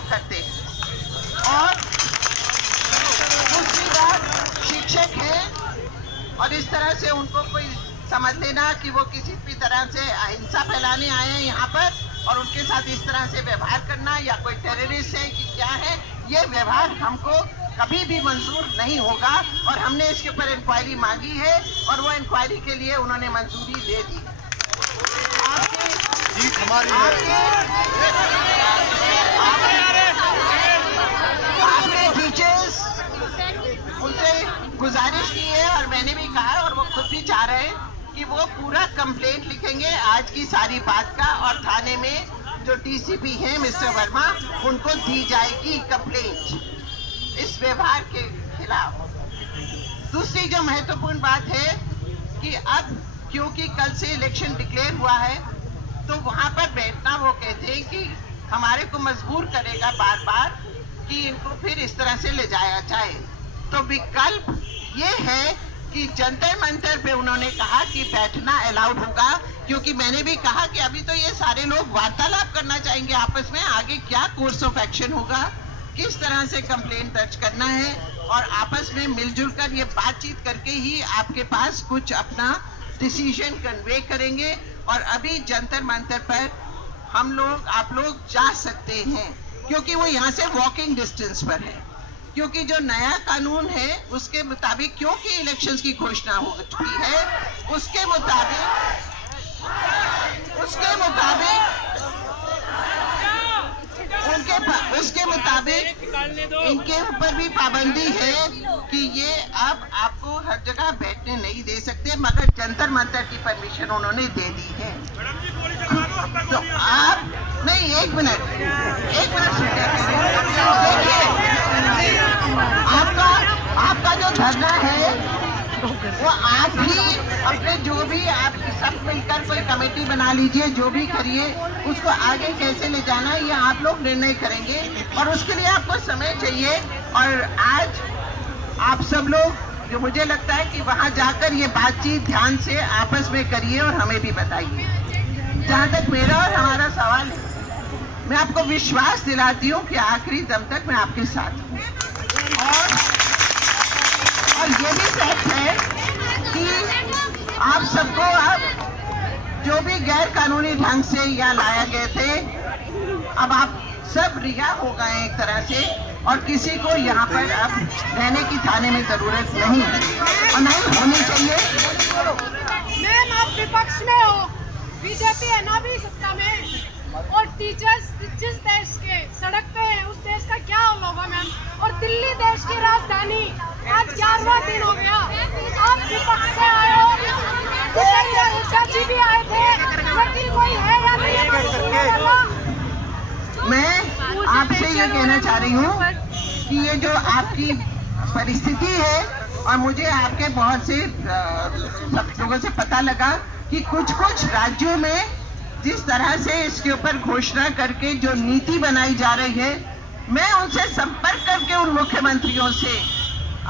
करते हैं। और दूसरी बात, शिक्षक हैं और इस तरह से उनको कोई समझ लेना कि वो किसी भी तरह से अहिंसा फैलाने आए हैं यहाँ पर और उनके साथ इस तरह से व्यवहार करना या कोई टेररिस्ट है कि क्या है, ये व्यवहार हमको कभी भी मंजूर नहीं होगा। और हमने इसके ऊपर इंक्वायरी मांगी है और वो इंक्वायरी के लिए उन्होंने मंजूरी दे दी। आपके टीचर्स उनसे गुजारिश की है और मैंने भी कहा और वो खुद भी चाह रहे हैं कि वो पूरा कंप्लेंट लिखेंगे आज की सारी बात का और थाने में जो डीसीपी हैं मिस्टर वर्मा उनको दी जाएगी कंप्लेंट इस व्यवहार के खिलाफ। दूसरी जो महत्वपूर्ण बात है कि अब क्योंकि कल से इलेक्शन डिक्लेयर हुआ है तो वहां पर बैठना वो कहते हैं कि हमारे को मजबूर करेगा बार बार कि इनको फिर इस तरह से ले जाया जाए। तो विकल्प ये है कि जंतर मंतर पे उन्होंने कहा कि बैठना अलाउड होगा, क्योंकि मैंने भी कहा कि अभी तो ये सारे लोग वार्तालाप करना चाहेंगे आपस में, आगे क्या कोर्स ऑफ एक्शन होगा, किस तरह से कंप्लेंट दर्ज करना है और आपस में मिलजुल कर ये बातचीत करके ही आपके पास कुछ अपना डिसीजन कन्वे करेंगे। और अभी जंतर मंतर पर हम लोग आप लोग जा सकते हैं क्योंकि वो यहाँ से वॉकिंग डिस्टेंस पर है, क्योंकि जो नया कानून है उसके मुताबिक क्योंकि इलेक्शंस की घोषणा हो चुकी है उसके मुताबिक इनके ऊपर भी पाबंदी है कि ये अब आपको हर जगह बैठने नहीं दे सकते, मगर जंतर मंतर की परमिशन उन्होंने दे दी है। तो आप नहीं, एक मिनट आपका जो धरना है वो आप ही अपने जो भी आप सब मिलकर कोई कमेटी बना लीजिए, जो भी करिए उसको आगे कैसे ले जाना है ये आप लोग निर्णय करेंगे और उसके लिए आपको समय चाहिए। और आज आप सब लोग जो मुझे लगता है कि वहां जाकर ये बातचीत ध्यान से आपस में करिए और हमें भी बताइए। जहां तक मेरा और हमारा सवाल है, मैं आपको विश्वास दिलाती हूँ कि आखिरी दम तक मैं आपके साथ हूँ और ये भी सच है कि आप सबको अब जो भी गैर कानूनी ढंग से यहाँ लाया गए थे अब आप सब रिहा हो गए एक तरह से और किसी को यहाँ पर अब रहने की थाने में जरूरत नहीं है और नहीं होनी चाहिए। मैम आप विपक्ष में हो, बीजेपी है ना भी सत्ता में और टीचर्स जिस देश के सड़क पे है उस देश का क्या हाल होगा मैम। और दिल्ली देश की राजधानी आज 11वां दिन हो गया, आप विपक्ष से आए हो, जी भी आए थे, लेकिन कोई है या नहीं? मैं आपसे ये कहना चाह रही हूँ कि ये जो आपकी परिस्थिति है और मुझे आपके बहुत से लोगों से पता लगा कि कुछ राज्यों में जिस तरह से इसके ऊपर घोषणा करके जो नीति बनाई जा रही है, मैं उनसे संपर्क करके उन मुख्यमंत्रियों से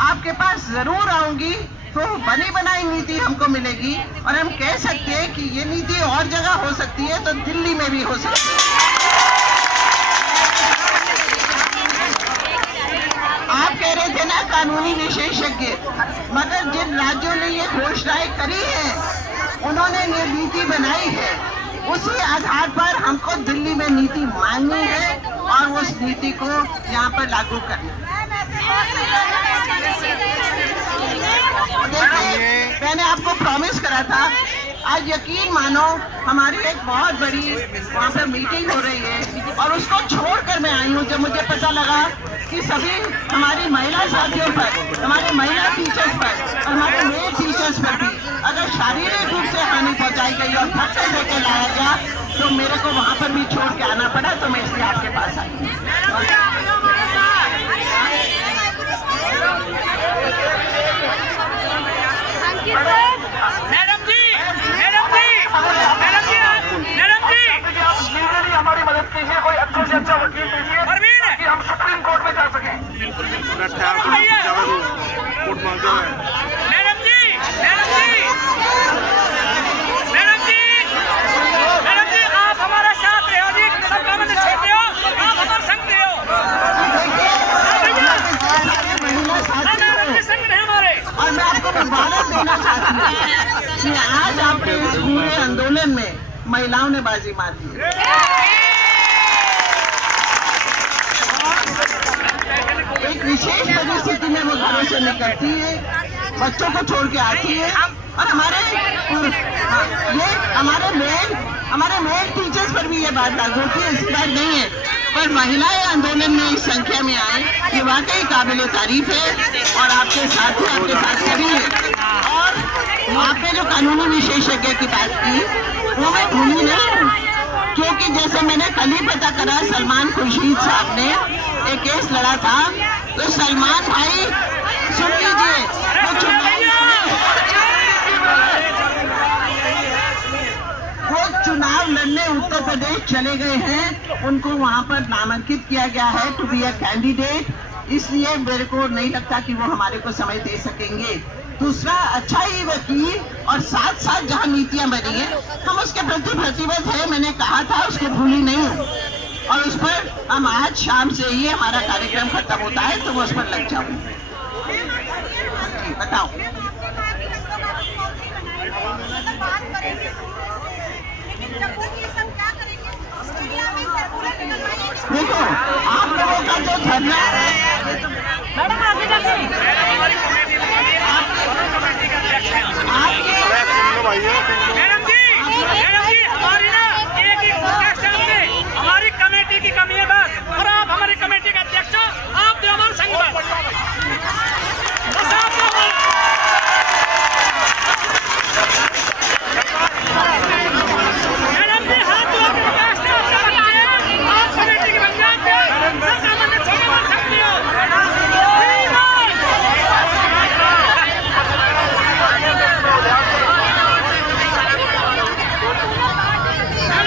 आपके पास जरूर आऊंगी तो बनी बनाई नीति हमको मिलेगी और हम कह सकते हैं कि ये नीति और जगह हो सकती है तो दिल्ली में भी हो सकती है। आप कह रहे थे ना कानूनी विशेषज्ञ, मगर जिन राज्यों ने ये घोषणाएं करी है उन्होंने ये नीति बनाई है, उसी आधार पर हमको दिल्ली में नीति माननी है और उस नीति को यहाँ पर लागू करना। मैंने आपको प्रॉमिस करा था, आज यकीन मानो हमारी एक बहुत बड़ी वहाँ पर मीटिंग हो रही है और उसको छोड़कर मैं आई हूँ जब मुझे पता लगा कि सभी हमारी महिला साथियों पर, हमारे महिला टीचर्स पर और हमारे मेल टीचर्स पर भी अगर शारीरिक रूप से हानि पहुँचाई गई और धक्के देके लाया गया तो मेरे को वहाँ पर भी छोड़ के आना पड़ा, तो मैं इसलिए आपके पास आई। हमारी मदद कीजिए, कोई अच्छे से अच्छा वकील दीजिए कि हम सुप्रीम कोर्ट में जा सकें। बिल्कुल मैडम जी आप हमारे साथ रहो जी, सब काम में छोड़ दो, आप हमारे संग रहो। इसलिए आज आपके इस पूरे आंदोलन में महिलाओं ने बाजी मार दी। एक विशेष परिस्थिति में वो घरों से निकलती है, बच्चों को छोड़ के आती है, और हमारे मेल टीचर्स पर भी ये बात लागू होती है, ऐसी बात नहीं है। पर महिलाएं आंदोलन में इस संख्या में आए, ये वाकई काबिले तारीफ है, और आपके साथ ही आपके साथ सभी है। और आपने जो कानूनी विशेषज्ञ की बात की वो मैं भूली नहीं हूँ, क्योंकि जैसे मैंने कल ही पता करा, सलमान खुर्शीद साहब ने एक केस लड़ा था, तो सलमान भाई सुन लीजिए, वो चुनाव लड़ने उत्तर प्रदेश चले गए हैं, उनको वहां पर नामांकित किया गया है टू बी अ कैंडिडेट, इसलिए मेरे को नहीं लगता कि वो हमारे को समय दे सकेंगे। दूसरा, अच्छा ही वकील और साथ साथ जहां नीतियां बनी है हम उसके प्रति प्रतिबद्ध है, मैंने कहा था, उसको भूली नहीं हूँ, और उस पर हम आज शाम से ही हमारा कार्यक्रम खत्म होता है तो मैं उस पर लग जाऊंगी। बताओ। देखो, आप लोगों का जो धरना है, मैडम आगे जाइए, मैडम जी हमारी ना एक ही हमारी कमेटी की कमी है।